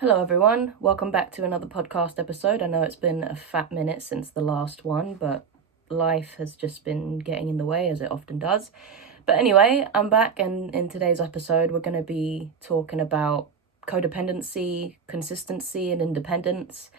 Hello everyone, welcome back to another podcast episode. I know it's been a fat minute since the last one, but life has just been getting in the way as it often does. But anyway, I'm back, and in today's episode we're going to be talking about codependency, consistency and independence.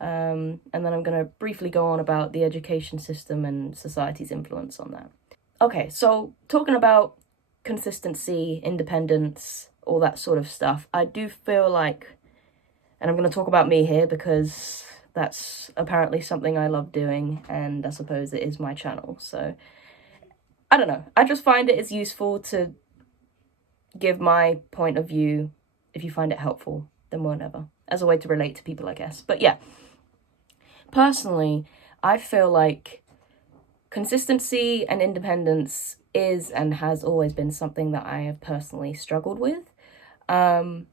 And then I'm going to briefly go on about the education system and society's influence on that. Okay, so talking about consistency, independence, all that sort of stuff, I do feel like, and I'm going to talk about me here because that's apparently something I love doing, and I suppose it is my channel. So, I don't know. I just find it is useful to give my point of view. If you find it helpful, then whatever. As a way to relate to people, I guess. But yeah, personally, I feel like consistency and independence is and has always been something that I have personally struggled with. I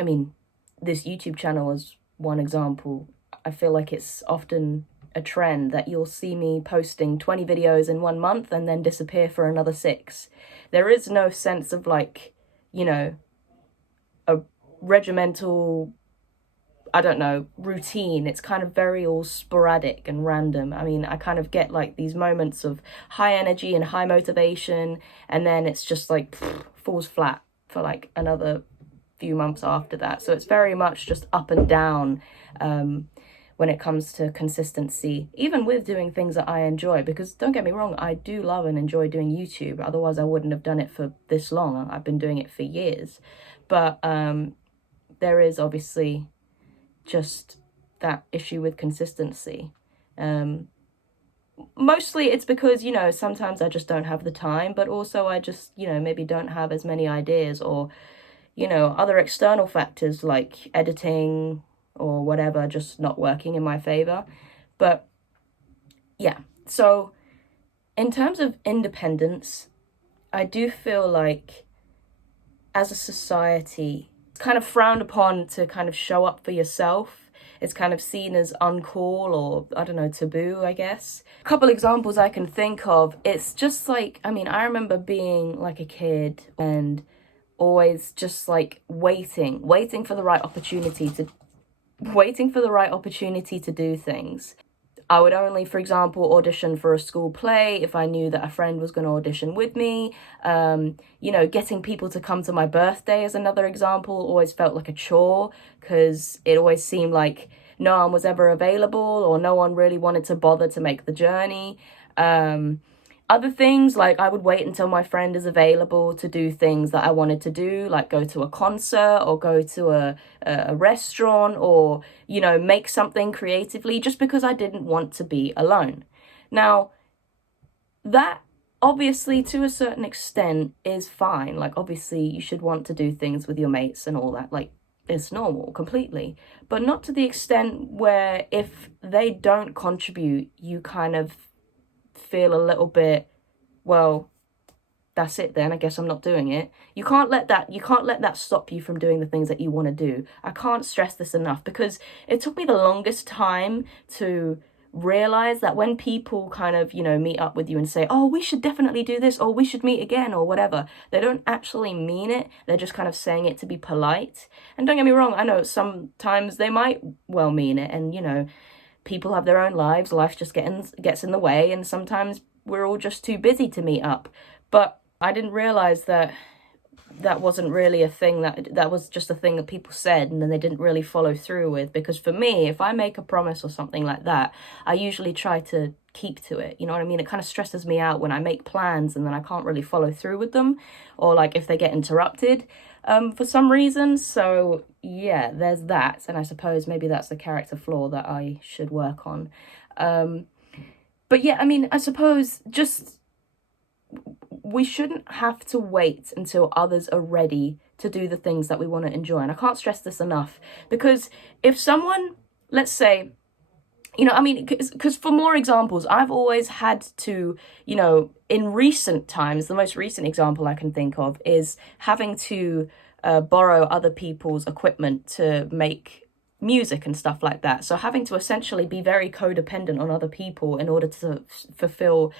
mean, this YouTube channel is one example. I feel like it's often a trend that you'll see me posting 20 videos in 1 month and then disappear for another 6. There is no sense of like, a regimental, I don't know, routine. It's kind of very all sporadic and random. I mean, I kind of get like these moments of high energy and high motivation, and then it's just like falls flat for like another few months after that. So it's very much just up and down when it comes to consistency, even with doing things that I enjoy, because don't get me wrong, I do love and enjoy doing YouTube. Otherwise I wouldn't have done it for this long. I've been doing it for years. But there is obviously just that issue with consistency. Mostly it's because, sometimes I just don't have the time, but also I just, maybe don't have as many ideas, or other external factors like editing or whatever just not working in my favor. But yeah, so in terms of independence, I do feel like as a society, it's kind of frowned upon to kind of show up for yourself. It's kind of seen as uncool, or I don't know, taboo, I guess. A couple examples I can think of, it's just like, I remember being like a kid and always just like waiting for the right opportunity to do things. I would only, for example, audition for a school play if I knew that a friend was going to audition with me. Getting people to come to my birthday is another example. Always felt like a chore because it always seemed like no one was ever available, or no one really wanted to bother to make the journey. Other things, like I would wait until my friend is available to do things that I wanted to do, like go to a concert or go to a restaurant, or, make something creatively, just because I didn't want to be alone. Now, that obviously to a certain extent is fine. Like, obviously you should want to do things with your mates and all that. Like, it's normal completely, but not to the extent where if they don't contribute, you kind of feel a little bit, well, that's it then, I guess I'm not doing it. You can't let that stop you from doing the things that you want to do. I can't stress this enough, because it took me the longest time to realize that when people kind of, meet up with you and say, oh, we should definitely do this, or we should meet again, or whatever, they don't actually mean it. They're just kind of saying it to be polite. And don't get me wrong, I know sometimes they might well mean it, and people have their own lives. Life just gets in the way, and sometimes we're all just too busy to meet up. But I didn't realize that wasn't really a thing, that was just a thing that people said and then they didn't really follow through with. Because for me, if I make a promise or something like that, I usually try to keep to it. You know what I mean? It kind of stresses me out when I make plans and then I can't really follow through with them, or like if they get interrupted for some reason. So yeah, there's that. And I suppose maybe that's the character flaw that I should work on. But yeah, I suppose just we shouldn't have to wait until others are ready to do the things that we want to enjoy. And I can't stress this enough, because if someone, let's say, because for more examples, I've always had to, in recent times, the most recent example I can think of is having to borrow other people's equipment to make music and stuff like that. So having to essentially be very codependent on other people in order to fulfill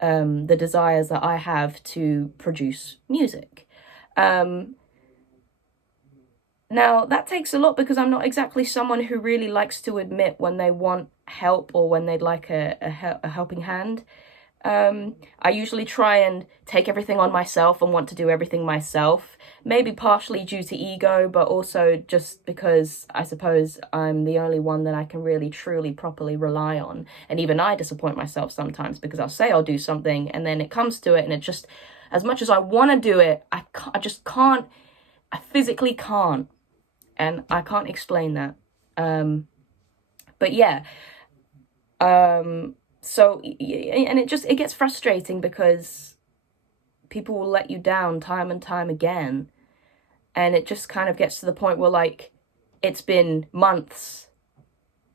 the desires that I have to produce music. Now, that takes a lot because I'm not exactly someone who really likes to admit when they want help or when they'd like a helping hand. I usually try and take everything on myself and want to do everything myself, maybe partially due to ego, but also just because I suppose I'm the only one that I can really, truly, properly rely on. And even I disappoint myself sometimes because I'll say I'll do something and then it comes to it and it just, as much as I want to do it, I just can't, I physically can't. And I can't explain that. But yeah. So, and it gets frustrating because people will let you down time and time again. And it just kind of gets to the point where, like, it's been months,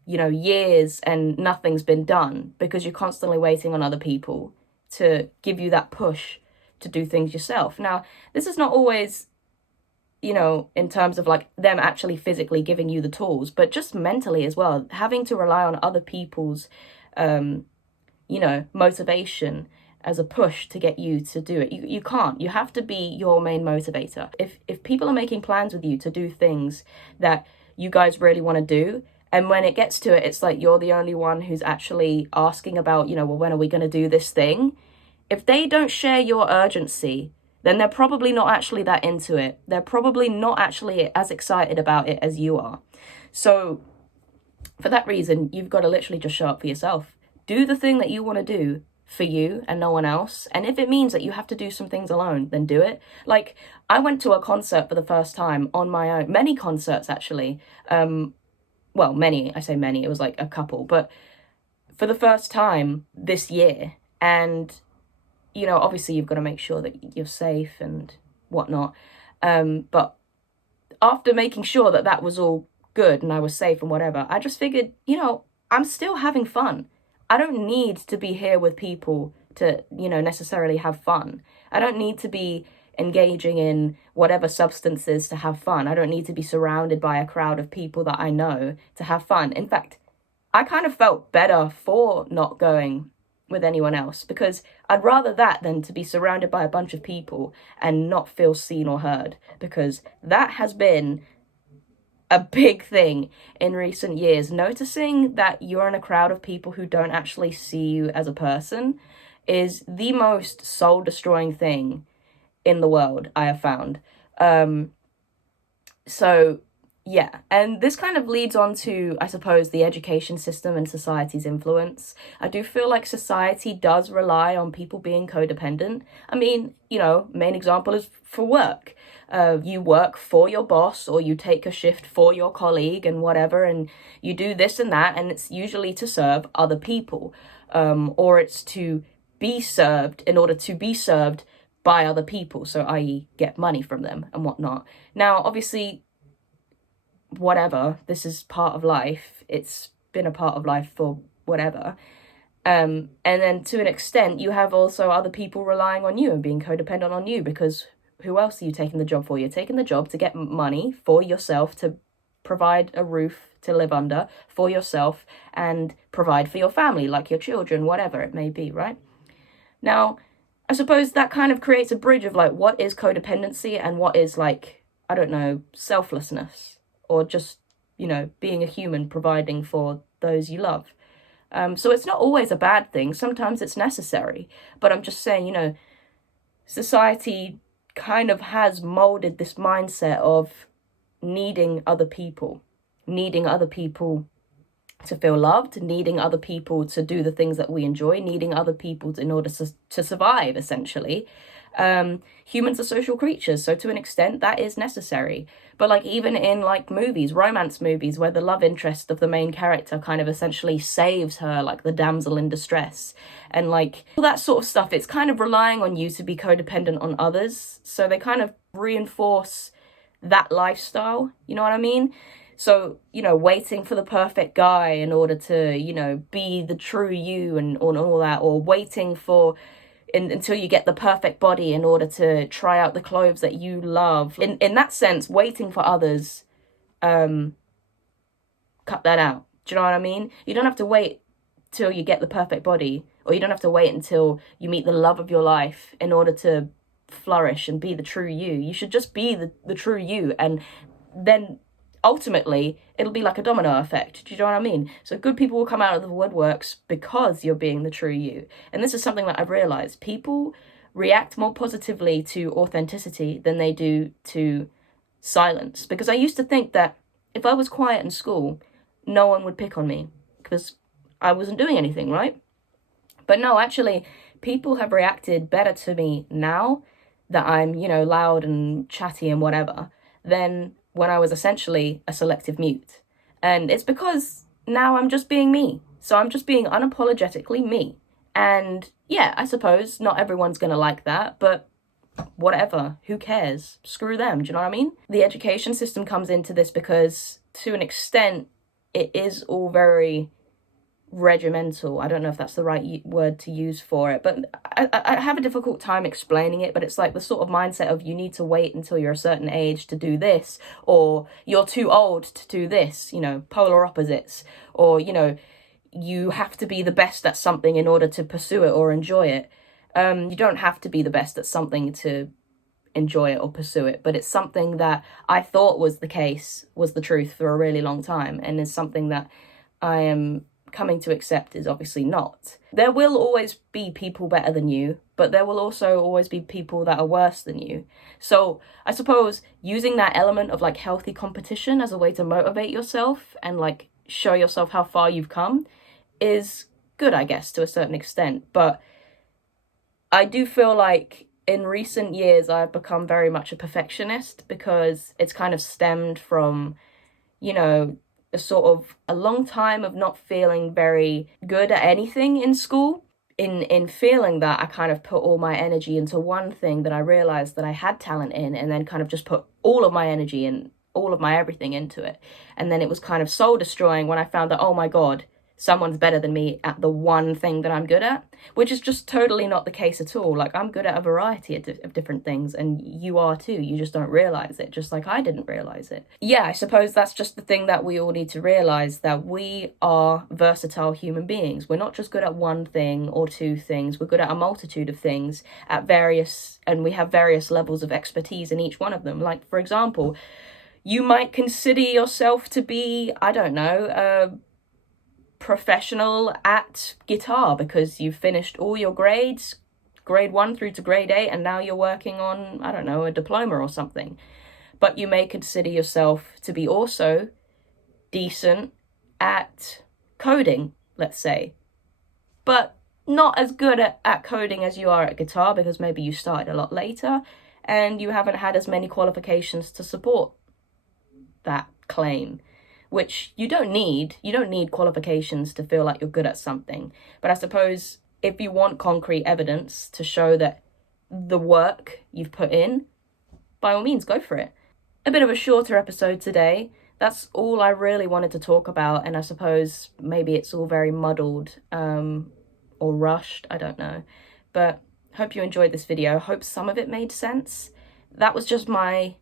years, and nothing's been done because you're constantly waiting on other people to give you that push to do things yourself. Now, this is not always, in terms of like them actually physically giving you the tools, but just mentally as well, having to rely on other people's, motivation as a push to get you to do it. You can't. You have to be your main motivator. If people are making plans with you to do things that you guys really want to do, and when it gets to it, it's like you're the only one who's actually asking about, well, when are we going to do this thing? If they don't share your urgency, then they're probably not actually that into it. They're probably not actually as excited about it as you are. So for that reason, you've got to literally just show up for yourself. Do the thing that you want to do for you and no one else. And if it means that you have to do some things alone, then do it. Like, I went to a concert for the first time on my own. Many concerts, actually. Well, many. I say many. It was like a couple. But for the first time this year. And obviously you've got to make sure that you're safe and whatnot. But after making sure that that was all good and I was safe and whatever, I just figured, I'm still having fun. I don't need to be here with people to, necessarily have fun. I don't need to be engaging in whatever substances to have fun. I don't need to be surrounded by a crowd of people that I know to have fun. In fact, I kind of felt better for not going with anyone else because I'd rather that than to be surrounded by a bunch of people and not feel seen or heard, because that has been a big thing in recent years. Noticing that you're in a crowd of people who don't actually see you as a person is the most soul-destroying thing in the world, I have found. So yeah, and this kind of leads on to, I suppose, the education system and society's influence. I do feel like society does rely on people being codependent. I mean, main example is for work. You work for your boss or you take a shift for your colleague and whatever, and you do this and that, and it's usually to serve other people, or it's to be served in order to be served by other people, so i.e. get money from them and whatnot. Now, obviously, whatever, this is part of life. It's been a part of life for whatever. And then to an extent, you have also other people relying on you and being codependent on you, because who else are you taking the job for? You're taking the job to get money for yourself, to provide a roof to live under for yourself and provide for your family, like your children, whatever it may be, right? Now, I suppose that kind of creates a bridge of like, what is codependency and what is like, I don't know, selflessness, or just, being a human providing for those you love. So it's not always a bad thing. Sometimes it's necessary. But I'm just saying, society kind of has molded this mindset of needing other people to feel loved, needing other people to do the things that we enjoy, needing other people in order to survive, essentially. Humans are social creatures, so to an extent that is necessary. But like, even in like movies, romance movies, where the love interest of the main character kind of essentially saves her, like the damsel in distress, and like all that sort of stuff, it's kind of relying on you to be codependent on others. So they kind of reinforce that lifestyle, you know what I mean? So, waiting for the perfect guy in order to, be the true you and all that, or waiting for until you get the perfect body in order to try out the clothes that you love. In that sense, waiting for others, cut that out. Do you know what I mean? You don't have to wait till you get the perfect body, or you don't have to wait until you meet the love of your life in order to flourish and be the true you. You should just be the true you, and then ultimately it'll be like a domino effect. Do you know what I mean? So good people will come out of the woodworks because you're being the true you. And this is something that I've realized. People react more positively to authenticity than they do to silence. Because I used to think that if I was quiet in school, no one would pick on me because I wasn't doing anything, right? But no, actually, people have reacted better to me now that I'm, loud and chatty and whatever, than when I was essentially a selective mute. And it's because now I'm just being me. So I'm just being unapologetically me. And yeah, I suppose not everyone's going to like that, but whatever, who cares? Screw them, do you know what I mean? The education system comes into this because, to an extent, it is all very regimental. I don't know if that's the right word to use for it, but I have a difficult time explaining it. But it's like the sort of mindset of you need to wait until you're a certain age to do this, or you're too old to do this, polar opposites, or you have to be the best at something in order to pursue it or enjoy it. You don't have to be the best at something to enjoy it or pursue it, but it's something that I thought was the truth for a really long time, and is something that I am coming to accept is obviously not. There will always be people better than you, but there will also always be people that are worse than you. So I suppose using that element of like healthy competition as a way to motivate yourself and like show yourself how far you've come is good, I guess, to a certain extent. But I do feel like in recent years I've become very much a perfectionist, because it's kind of stemmed from, a long time of not feeling very good at anything in school. In feeling that, I kind of put all my energy into one thing that I realized that I had talent in, and then kind of just put all of my energy and all of my everything into it. And then it was kind of soul destroying when I found that, oh my God, someone's better than me at the one thing that I'm good at, which is just totally not the case at all. Like, I'm good at a variety of different things, and you are too. You just don't realize it, just like I didn't realize it. Yeah, I suppose that's just the thing that we all need to realize, that we are versatile human beings. We're not just good at one thing or two things. We're good at a multitude of things and we have various levels of expertise in each one of them. Like, for example, you might consider yourself to be, I don't know, professional at guitar because you've finished all your grades, grade 1 through to grade 8, and now you're working on, I don't know, a diploma or something. But you may consider yourself to be also decent at coding, let's say, but not as good at coding as you are at guitar, because maybe you started a lot later and you haven't had as many qualifications to support that claim. Which you don't need. You don't need qualifications to feel like you're good at something. But I suppose if you want concrete evidence to show that the work you've put in, by all means, go for it. A bit of a shorter episode today. That's all I really wanted to talk about. And I suppose maybe it's all very muddled or rushed. I don't know. But hope you enjoyed this video. Hope some of it made sense. That was just my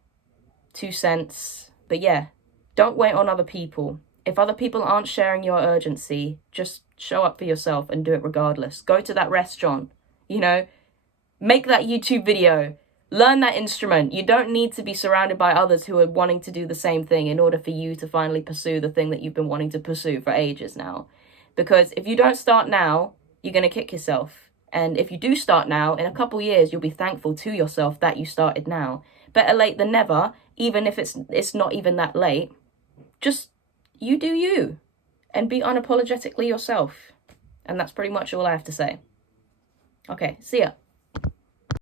2 cents. But yeah. Don't wait on other people. If other people aren't sharing your urgency, just show up for yourself and do it regardless. Go to that restaurant, make that YouTube video, learn that instrument. You don't need to be surrounded by others who are wanting to do the same thing in order for you to finally pursue the thing that you've been wanting to pursue for ages now. Because if you don't start now, you're going to kick yourself. And if you do start now, in a couple years, you'll be thankful to yourself that you started now. Better late than never, even if it's not even that late. Just you do you and be unapologetically yourself. And that's pretty much all I have to say. Okay, see ya.